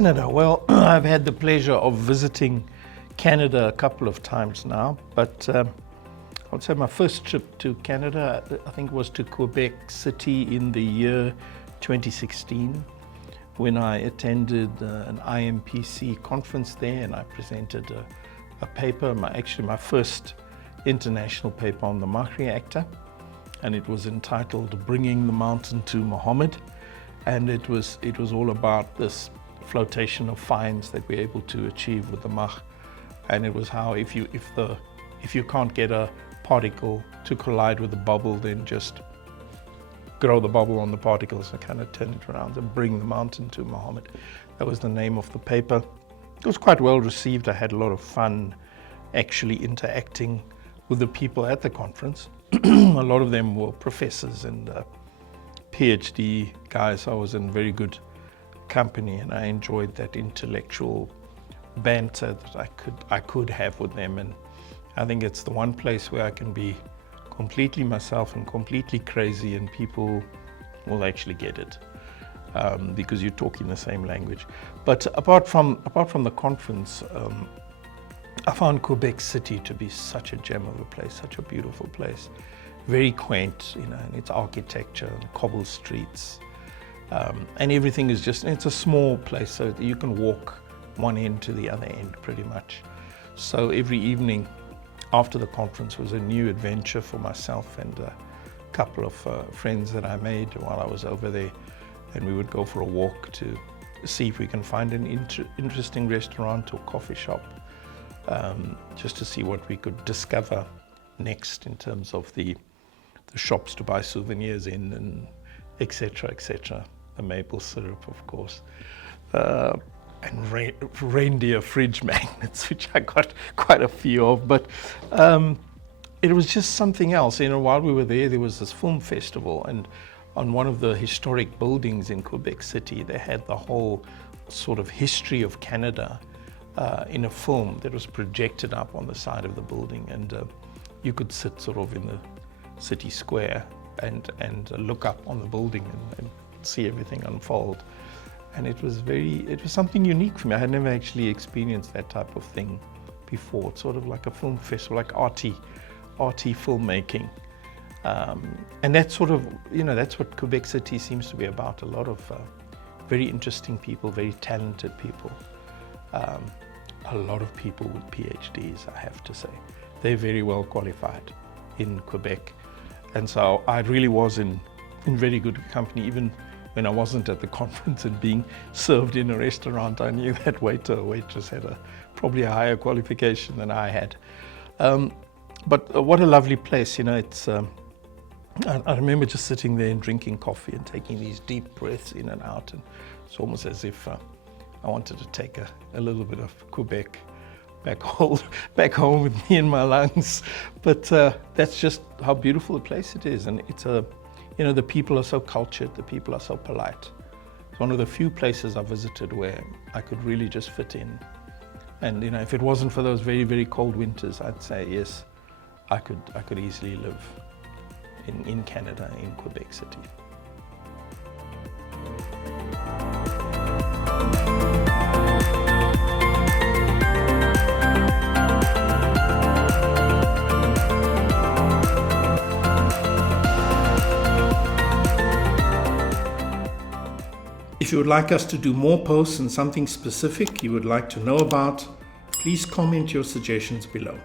Canada. Well, I've had the pleasure of visiting Canada a couple of times now, but I would say my first trip to Canada, I think, was to Quebec City in the year 2016 when I attended an IMPC conference there, and I presented a paper, my first international paper on the Mach reactor, and it was entitled "Bringing the Mountain to Mohammed," and it was all about this flotation of fines that we're able to achieve with the Mach, and it was how if you can't get a particle to collide with the bubble, then just grow the bubble on the particles and kind of turn it around and bring the mountain to Mohammed. That was the name of the paper. It was quite well received. I had a lot of fun actually interacting with the people at the conference. A lot of them were professors and PhD guys. I was in very good company, and I enjoyed that intellectual banter that I could have with them. And I think it's the one place where I can be completely myself and completely crazy, and people will actually get it because you're talking the same language. But apart from the conference, I found Quebec City to be such a gem of a place, such a beautiful place, very quaint, in its architecture, cobbled streets, and everything is it's a small place, so you can walk one end to the other end pretty much. So every evening after the conference was a new adventure for myself and a couple of friends that I made while I was over there, and we would go for a walk to see if we can find an interesting restaurant or coffee shop, just to see what we could discover next in terms of the shops to buy souvenirs in, and etc., etc. The maple syrup, of course, and reindeer fridge magnets, which I got quite a few of. But it was just something else. While we were there was this film festival, and on one of the historic buildings in Quebec City, they had the whole sort of history of Canada in a film that was projected up on the side of the building, and you could sit sort of in the city square and look up on the building and see everything unfold. And it was something unique for me. I had never actually experienced that type of thing before. It's sort of like a film festival, like arty filmmaking. And that's sort of, that's what Quebec City seems to be about. A lot of very interesting people, very talented people. A lot of people with PhDs, I have to say. They're very well qualified in Quebec. And so I really was in very good company. Even when I wasn't at the conference and being served in a restaurant, I knew that waiter or waitress had probably a higher qualification than I had. But what a lovely place, I remember just sitting there and drinking coffee and taking these deep breaths in and out, and it's almost as if I wanted to take a little bit of Quebec back home with me in my lungs. But that's just how beautiful a place it is, and it's the people are so cultured, the people are so polite. It's one of the few places I visited where I could really just fit in. And if it wasn't for those very, very cold winters, I'd say yes, I could easily live in Canada, in Quebec City. If you would like us to do more posts on something specific you would like to know about, please comment your suggestions below.